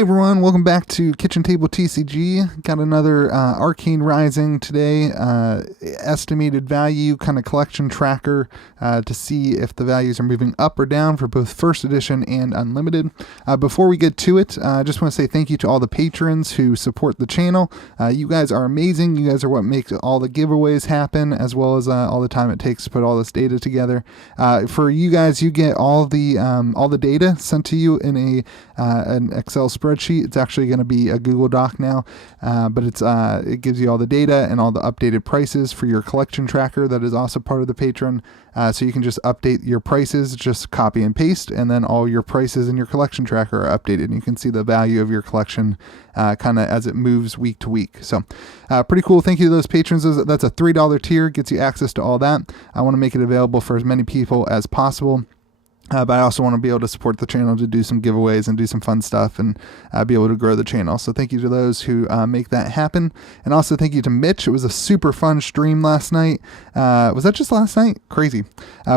Hey everyone, welcome back to Kitchen Table TCG. Got another Arcane Rising today, estimated value kind of collection tracker to see if the values are moving up or down for both first edition and unlimited. Before we get to it, I just want to say thank you to all the patrons who support the channel. You guys are amazing. You guys are what makes all the giveaways happen, as well as all the time it takes to put all this data together. For you guys, you get all the data sent to you in an Excel spreadsheet. It's actually going to be a Google Doc now, but it gives you all the data and all the updated prices for your collection tracker. That is also part of the Patreon. So you can just update your prices, just copy and paste, and then all your prices in your collection tracker are updated. And you can see the value of your collection kind of as it moves week to week. So pretty cool. Thank you to those patrons. That's a $3 tier, gets you access to all that. I want to make it available for as many people as possible. But I also want to be able to support the channel to do some giveaways and do some fun stuff and be able to grow the channel. So thank you to those who make that happen. And also thank you to Mitch. It was a super fun stream last night. Was that just last night? Crazy.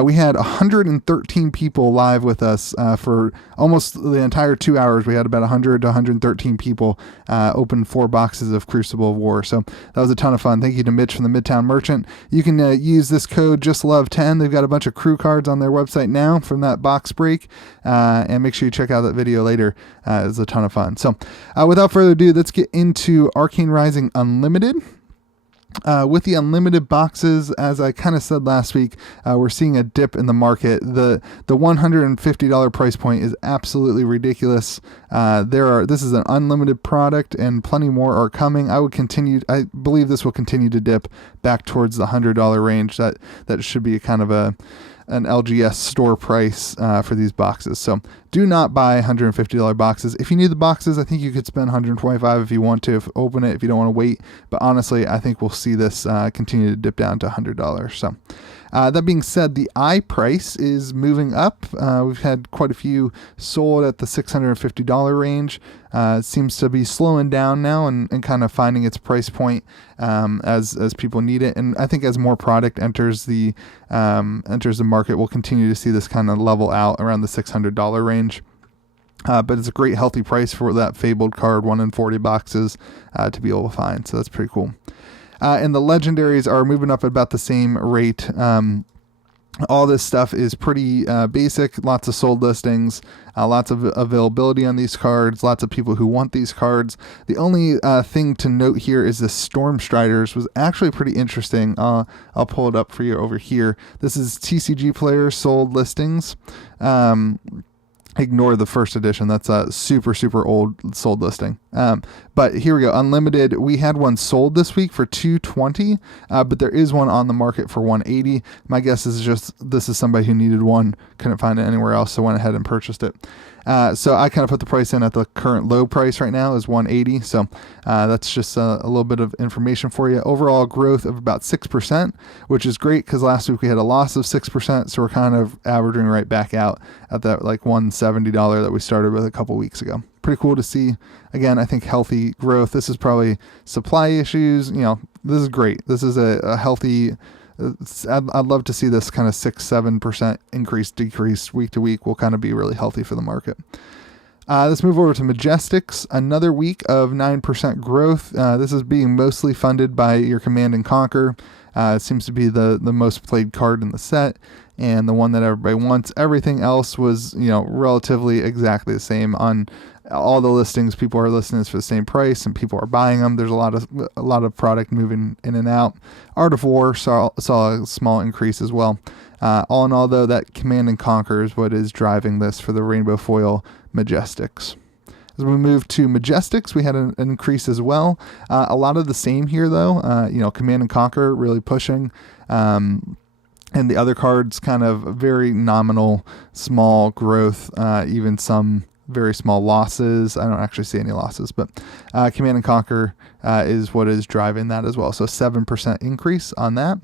We had 113 people live with us for almost the entire 2 hours. We had about 100 to 113 people open 4 boxes of Crucible of War. So that was a ton of fun. Thank you to Mitch from the Midtown Merchant. You can use this code JustLove10. They've got a bunch of crew cards on their website now from that box break, and make sure you check out that video later. It's a ton of fun. So without further ado, let's get into Arcane Rising Unlimited. With the unlimited boxes, as I kind of said last week, we're seeing a dip in the market. The $150 price point is absolutely ridiculous. This is an unlimited product, and plenty more are coming. I believe this will continue to dip back towards the $100 range. That should be kind of an LGS store price for these boxes. So do not buy $150 boxes. If you need the boxes, I think you could spend $125 if you want to open it, if you don't want to wait. But honestly, I think we'll see this continue to dip down to $100. So that being said, the I price is moving up. We've had quite a few sold at the $650 range. It seems to be slowing down now and kind of finding its price point as people need it. And I think as more product enters the market, we'll continue to see this kind of level out around the $600 range. But it's a great healthy price for that Fabled card, 1 in 40 boxes to be able to find. So that's pretty cool. And the legendaries are moving up at about the same rate. All this stuff is pretty basic. Lots of sold listings, lots of availability on these cards, lots of people who want these cards. The only thing to note here is the Stormstriders was actually pretty interesting. I'll pull it up for you over here. This is TCG Players sold listings. Ignore the first edition. That's a super, super old sold listing. But here we go. Unlimited. We had one sold this week for $220, but there is one on the market for $180. My guess is this is somebody who needed one, couldn't find it anywhere else, so went ahead and purchased it. So I kind of put the price in at the current low price right now is $180. So that's just a little bit of information for you. Overall growth of about 6%, which is great because last week we had a loss of 6%. So we're kind of averaging right back out at that like $170 that we started with a couple weeks ago. Pretty cool to see. Again, I think healthy growth. This is probably supply issues. This is great. This is a healthy. I'd love to see this kind of 6-7% increase, decrease week to week will kind of be really healthy for the market. Let's move over to Majestics. Another week of 9% growth. This is being mostly funded by your Command and Conquer. It seems to be the most played card in the set and the one that everybody wants. Everything else was, relatively exactly the same on all the listings. People are listing this for the same price and people are buying them. There's a lot of product moving in and out. Art of War saw a small increase as well. All in all, though, that Command and Conquer is what is driving this for the Rainbow Foil Majestics. As we move to Majestics, we had an increase as well. A lot of the same here, though. Command and Conquer really pushing. And the other cards kind of very nominal, small growth, even some very small losses. I don't actually see any losses, but Command and Conquer is what is driving that as well. So 7% increase on that.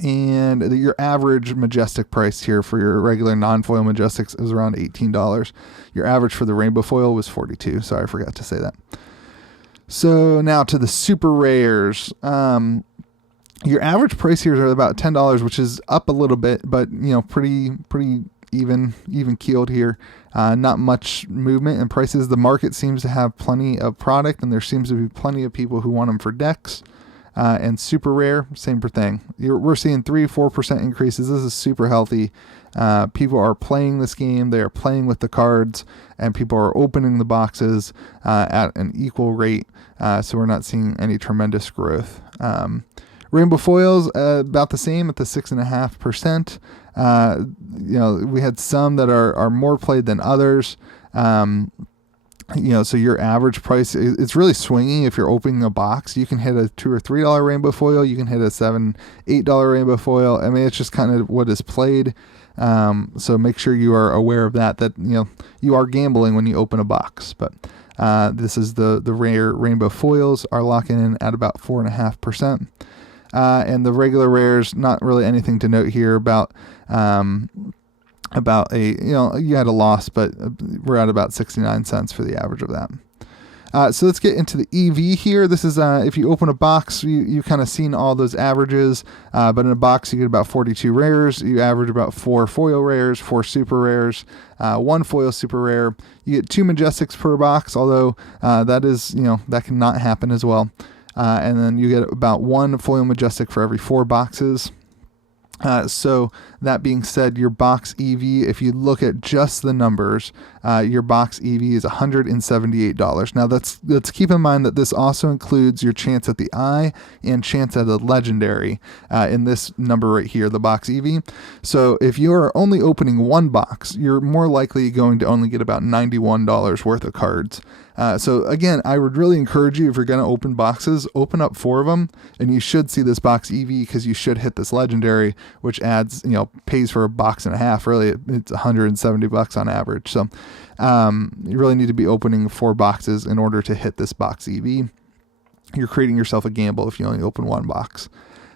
And your average Majestic price here for your regular non-foil Majestics is around $18. Your average for the Rainbow Foil was $42. Sorry, I forgot to say that. So now to the super rares. Your average price here is about $10, which is up a little bit, but pretty even keeled here. Not much movement in prices. The market seems to have plenty of product, and there seems to be plenty of people who want them for decks. And super rare, same thing. We're seeing 3-4% increases. This is super healthy. People are playing this game. They are playing with the cards, and people are opening the boxes at an equal rate. So we're not seeing any tremendous growth. Rainbow foils about the same at the 6.5%. We had some that are more played than others. So your average price, it's really swinging. If you're opening a box, you can hit a $2 or $3 rainbow foil. You can hit a $7, $8 rainbow foil. I mean, it's just kind of what is played. So make sure you are aware of that you are gambling when you open a box. But this is the rare rainbow foils are locking in at about 4.5%. And the regular rares, not really anything to note here about you had a loss, but we're at about 69 cents for the average of that. So let's get into the EV here. This is if you open a box, you kind of seen all those averages, but in a box you get about 42 rares. You average about 4 foil rares, 4 super rares, 1 foil super rare. You get 2 majestics per box, although that is that can not happen as well. And then you get about 1 foil majestic for every 4 boxes. So that being said, your box EV, if you look at just the numbers, your box EV is $178. Now let's keep in mind that this also includes your chance at the eye and chance at a legendary in this number right here, the box EV. So if you are only opening 1 box, you're more likely going to only get about $91 worth of cards. So again, I would really encourage you, if you're going to open boxes, open up 4 of them, and you should see this box EV because you should hit this legendary, which adds, pays for a box and a half. Really, it's $170 on average. So you really need to be opening 4 boxes in order to hit this box EV. You're creating yourself a gamble if you only open 1 box.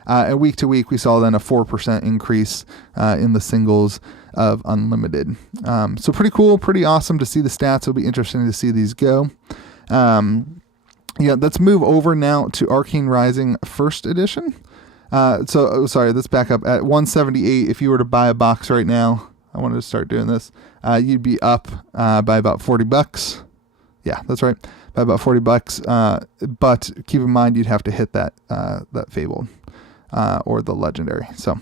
And week to week, we saw then a 4% increase in the singles of unlimited. So pretty cool, pretty awesome to see the stats. It'll be interesting to see these go. Let's move over now to Arcane Rising First Edition. Let's back up at 178. If you were to buy a box right now, I wanted to start doing this. You'd be up by about $40. Yeah, that's right, by about $40. But keep in mind, you'd have to hit that Fabled or the Legendary. So.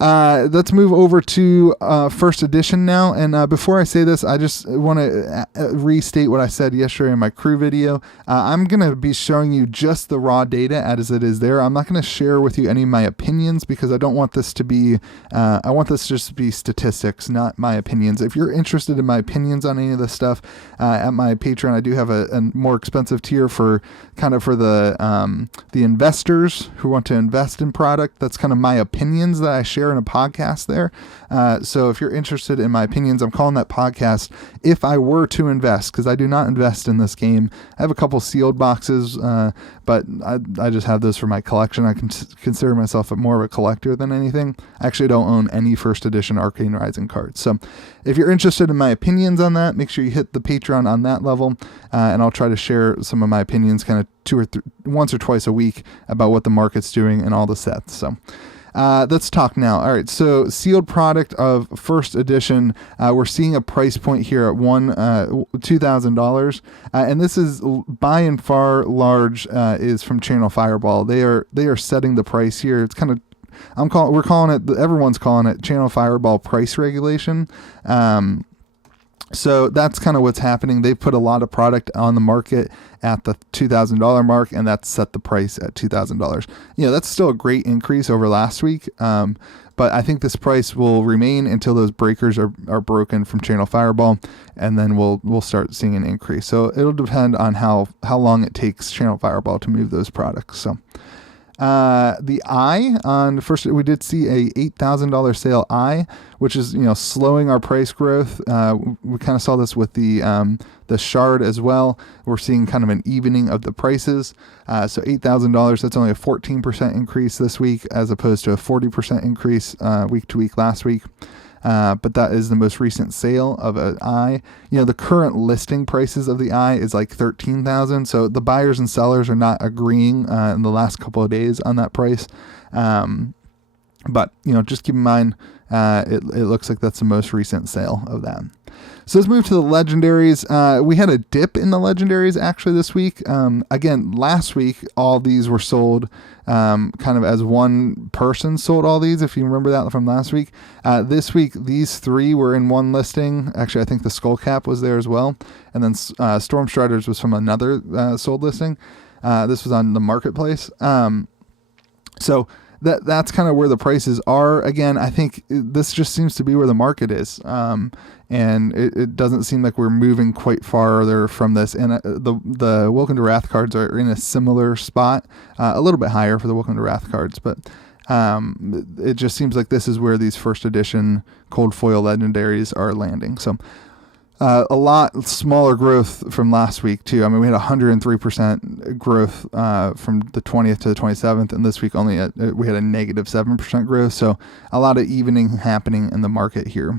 Let's move over to First Edition now. And before I say this, I just want to restate what I said yesterday in my crew video. I'm going to be showing you just the raw data as it is there. I'm not going to share with you any of my opinions because I don't want this to be, I want this just to be statistics, not my opinions. If you're interested in my opinions on any of this stuff, at my Patreon, I do have a more expensive tier for the investors who want to invest in product. That's kind of my opinions that I share in a podcast there. So if you're interested in my opinions, I'm calling that podcast If I Were to Invest, because I do not invest in this game. I have a couple sealed boxes, but I just have those for my collection. I consider myself more of a collector than anything. I actually don't own any first edition Arcane Rising cards. So if you're interested in my opinions on that, make sure you hit the Patreon on that level, and I'll try to share some of my opinions kind of once or twice a week about what the market's doing and all the sets. So let's talk now. All right, so sealed product of first edition, we're seeing a price point here at $2,000, and this is by and far large is from Channel Fireball. They are setting the price here. It's kind of everyone's calling it Channel Fireball price regulation. So that's kind of what's happening. They put a lot of product on the market at the $2,000 mark, and that's set the price at $2,000. That's still a great increase over last week. But I think this price will remain until those breakers are broken from Channel Fireball, and then we'll start seeing an increase. So it'll depend on how long it takes Channel Fireball to move those products. So the eye on the first, we did see a $8,000 sale eye, which is slowing our price growth. We kind of saw this with the shard as well. We're seeing kind of an evening of the prices. So $8,000, that's only a 14% increase this week as opposed to a 40% increase week to week last week. But that is the most recent sale of an eye. The current listing prices of the eye is like $13,000. So the buyers and sellers are not agreeing in the last couple of days on that price. But just keep in mind, It looks like that's the most recent sale of that. So let's move to the legendaries. We had a dip in the legendaries actually this week. Again, last week, all these were sold kind of as one person sold all these, if you remember that from last week. This week, these three were in one listing. Actually, I think the Skullcap was there as well. And then Storm Striders was from another sold listing. This was on the marketplace. So that's kind of where the prices are. Again, I think this just seems to be where the market is. And it doesn't seem like we're moving quite farther from this. And the Welcome to Wrath cards are in a similar spot, a little bit higher for the Welcome to Wrath cards, but it just seems like this is where these first edition cold foil legendaries are landing. So a lot smaller growth from last week too. I mean, we had 103% growth from the 20th to the 27th, and this week we had a negative 7% growth. So a lot of evening happening in the market here.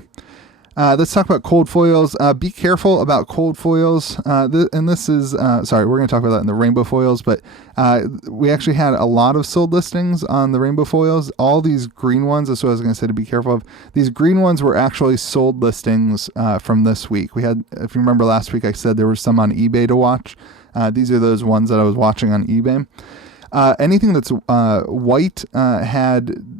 Let's talk about cold foils. Be careful about cold foils. And this is, we're going to talk about that in the rainbow foils, but we actually had a lot of sold listings on the rainbow foils. All these green ones, that's what I was going to say to be careful of. These green ones were actually sold listings from this week. We had, if you remember last week, I said there were some on eBay to watch. These are those ones that I was watching on eBay. Anything that's white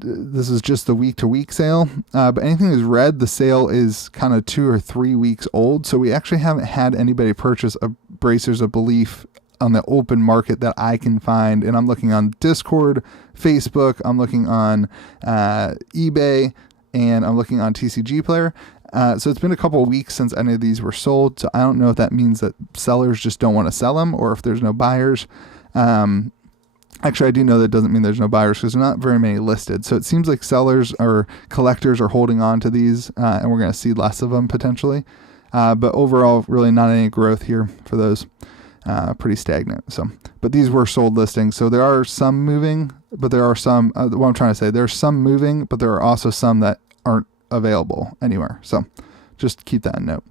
this is just the week-to-week sale, but anything that's red, the sale is kind of 2 or 3 weeks old, so we actually haven't had anybody purchase a Bracers of Belief on the open market that I can find, and I'm looking on Discord, Facebook, I'm looking on eBay, and I'm looking on TCG Player. So it's been a couple of weeks since any of these were sold, so I don't know if that means that sellers just don't want to sell them or if there's no buyers. Actually, I do know that doesn't mean there's no buyers because there's not very many listed. So it seems like sellers or collectors are holding on to these, and we're going to see less of them potentially. But overall, really not any growth here for those. Pretty stagnant. But these were sold listings. So there are some moving, but there are some, what I'm trying to say, there's some moving, but there are also some that aren't available anywhere. So just keep that in note.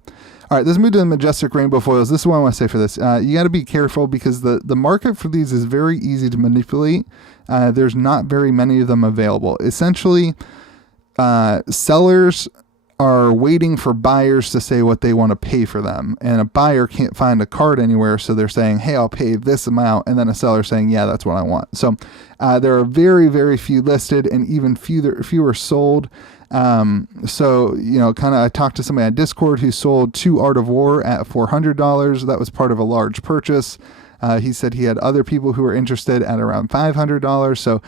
All right, let's move to the Majestic Rainbow Foils. This is what I want to say for this. You got to be careful because the market for these is very easy to manipulate. There's not very many of them available. Essentially, sellers are waiting for buyers to say what they want to pay for them. And a buyer can't find a card anywhere, so they're saying, hey, I'll pay this amount. And then a seller saying, yeah, that's what I want. So there are very, very few listed and even fewer sold. So, I talked to somebody on Discord who sold 2 Art of War at $400. That was part of a large purchase. He said he had other people who were interested at around $500. So,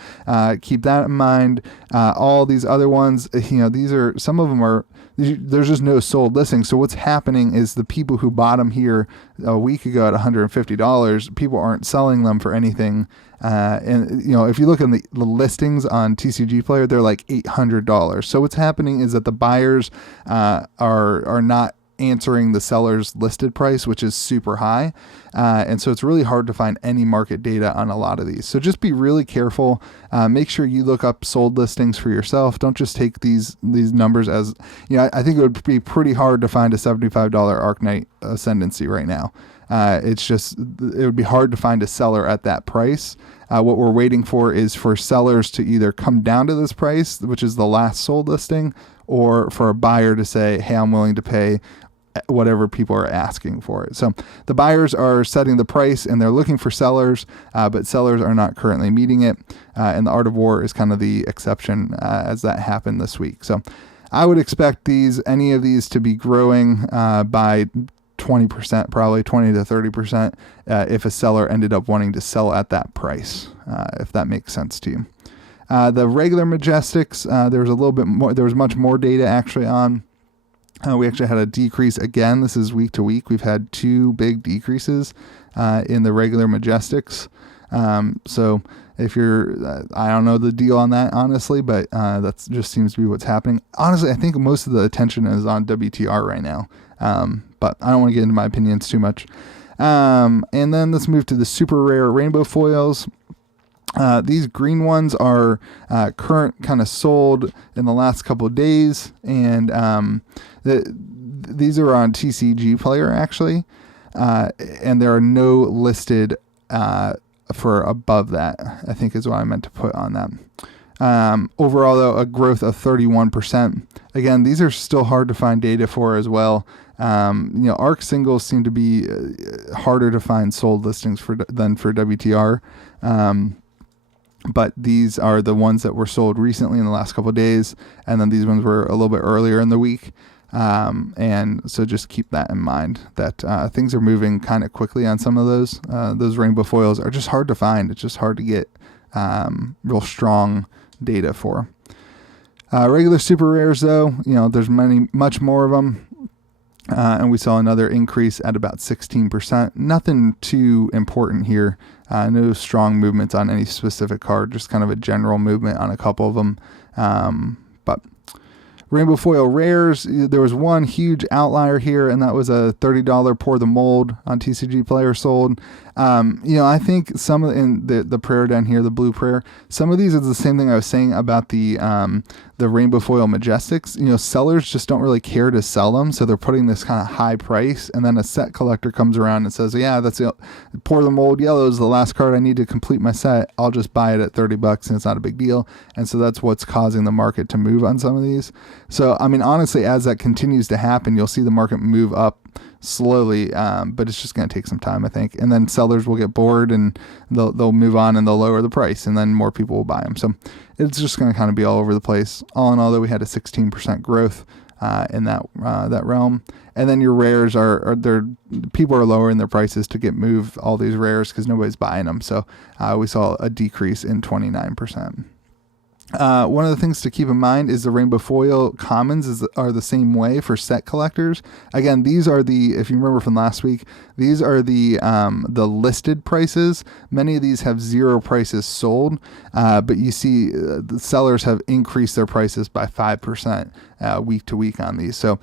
keep that in mind. All these other ones, some of them there's just no sold listing. So what's happening is the people who bought them here a week ago at $150, people aren't selling them for anything. And if you look at the listings on TCG Player, they're like $800. So what's happening is that the buyers are not answering the seller's listed price, which is super high. And so it's really hard to find any market data on a lot of these. So just be really careful. Make sure you look up sold listings for yourself. Don't just take these numbers as, I think it would be pretty hard to find a $75 Arknight Ascendancy right now. It would be hard to find a seller at that price. What we're waiting for is for sellers to either come down to this price, which is the last sold listing, or for a buyer to say, hey, I'm willing to pay whatever people are asking for it. So the buyers are setting the price and they're looking for sellers, but sellers are not currently meeting it. And the Art of War is kind of the exception as that happened this week. So I would expect any of these to be growing by 20%, probably 20 to 30%, if a seller ended up wanting to sell at that price, if that makes sense to you. The regular Majestics, there was a little bit more, there was much more data actually on. We actually had a decrease again. This is week to week. We've had 2 big decreases in the regular Majestics. So if I don't know the deal on that, honestly, but that just seems to be what's happening. Honestly, I think most of the attention is on WTR right now. But I don't want to get into my opinions too much. And then let's move to the super rare rainbow foils. These green ones are current kind of sold in the last couple of days, and these are on TCG Player actually, and there are no listed for above that, I think is what I meant to put on them. Overall, though, a growth of 31%. Again, these are still hard to find data for as well. ARC singles seem to be harder to find sold listings than for WTR. But these are the ones that were sold recently in the last couple of days. And then these ones were a little bit earlier in the week. And so just keep that in mind, that things are moving kind of quickly on some of those. Those rainbow foils are just hard to find. It's just hard to get real strong data for. Regular super rares, though, there's much more of them. And we saw another increase at about 16%. Nothing too important here. No strong movements on any specific card, just kind of a general movement on a couple of them. But rainbow foil rares, there was one huge outlier here, and that was a $30 pour the mold on TCG Player sold. I think some of in the prayer down here, the blue prayer, some of these are the same thing I was saying about the rainbow foil majestics. Sellers just don't really care to sell them, so they're putting this kind of high price, and then a set collector comes around and says, yeah, that's it. Pour the mold yellow is the last card I need to complete my set. I'll just buy it at $30 and it's not a big deal. And so that's what's causing the market to move on some of these. So, honestly, as that continues to happen, you'll see the market move up slowly, but it's just going to take some time, I think. And then sellers will get bored and they'll move on and they'll lower the price, and then more people will buy them. So it's just going to kind of be all over the place. All in all, though, we had a 16% growth in that realm. And then your rares people are lowering their prices to move all these rares because nobody's buying them. So we saw a decrease in 29%. One of the things to keep in mind is the rainbow foil commons are the same way for set collectors. Again, these are if you remember from last week, these are the listed prices. Many of these have zero prices sold, but you see the sellers have increased their prices by 5% week to week on these. So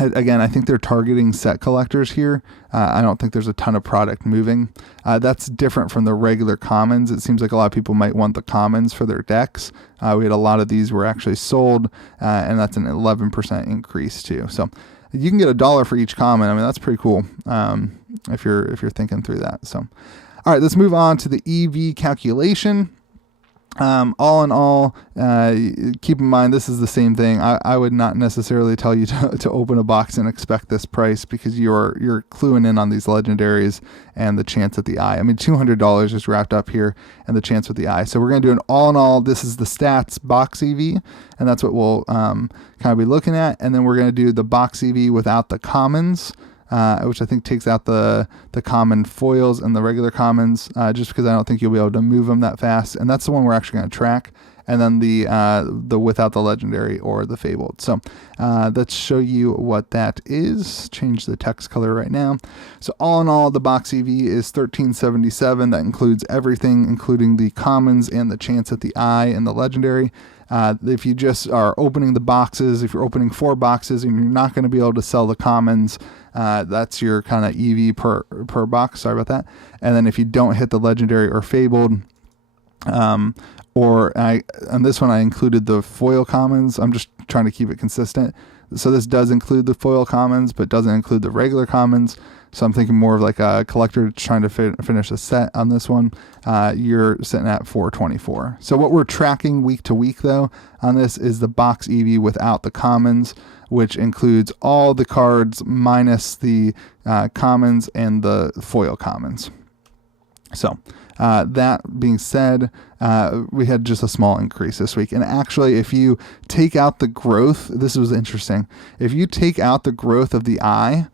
again, I think they're targeting set collectors here. I don't think there's a ton of product moving. That's different from the regular commons. It seems like a lot of people might want the commons for their decks. We had a lot of these were actually sold, and that's an 11% increase too. So you can get $1 for each common. That's pretty cool if you're thinking through that. So, all right, let's move on to the EV calculation. All in all, keep in mind this is the same thing. I would not necessarily tell you to open a box and expect this price, because you're cluing in on these legendaries and the chance at the eye. $200 is wrapped up here and the chance with the eye. So we're going to do an all in all. This is the stats box EV, and that's what we'll kind of be looking at. And then we're going to do the box EV without the commons, which I think takes out the common foils and the regular commons, just because I don't think you'll be able to move them that fast. And that's the one we're actually going to track. And then the without the legendary or the fabled. So let's show you what that is. Change the text color right now. So all in all, the box EV is $13.77. That includes everything, including the commons and the chance at the eye and the legendary. If you just are opening the boxes, if you're opening 4 boxes and you're not going to be able to sell the commons, that's your kind of EV per box. Sorry about that. And then if you don't hit the legendary or fabled, on this one I included the foil commons. I'm just trying to keep it consistent. So this does include the foil commons, but doesn't include the regular commons. So I'm thinking more of like a collector trying to finish a set on this one. You're sitting at $4.24. So what we're tracking week to week, though, on this is the box EV without the commons, which includes all the cards minus the commons and the foil commons. So that being said, we had just a small increase this week. And actually, if you take out the growth, this was interesting. If you take out the growth of the eye,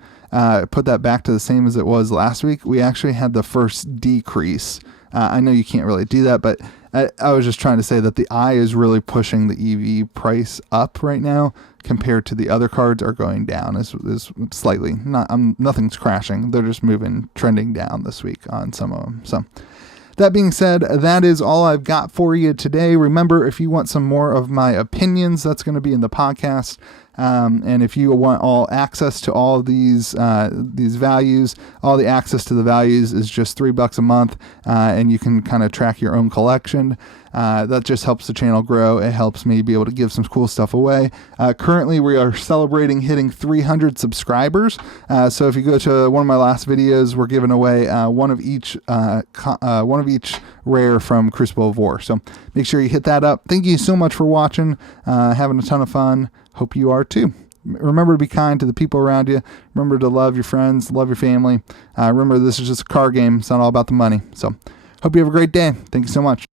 put that back to the same as it was last week, we actually had the first decrease. I know you can't really do that, but I was just trying to say that the eye is really pushing the EV price up right now compared to the other cards are going down is slightly. Nothing's crashing. They're just trending down this week on some of them. So that being said, that is all I've got for you today. Remember, if you want some more of my opinions, that's going to be in the podcast. And if you want all access to all of these values, all the access to the values is just $3 a month, and you can kind of track your own collection. That just helps the channel grow. It helps me be able to give some cool stuff away. Currently, we are celebrating hitting 300 subscribers. So if you go to one of my last videos, we're giving away one of each rare from Crucible of War. So make sure you hit that up. Thank you so much for watching. Having a ton of fun. Hope you are too. Remember to be kind to the people around you. Remember to love your friends, love your family. Remember, this is just a card game. It's not all about the money. So hope you have a great day. Thank you so much.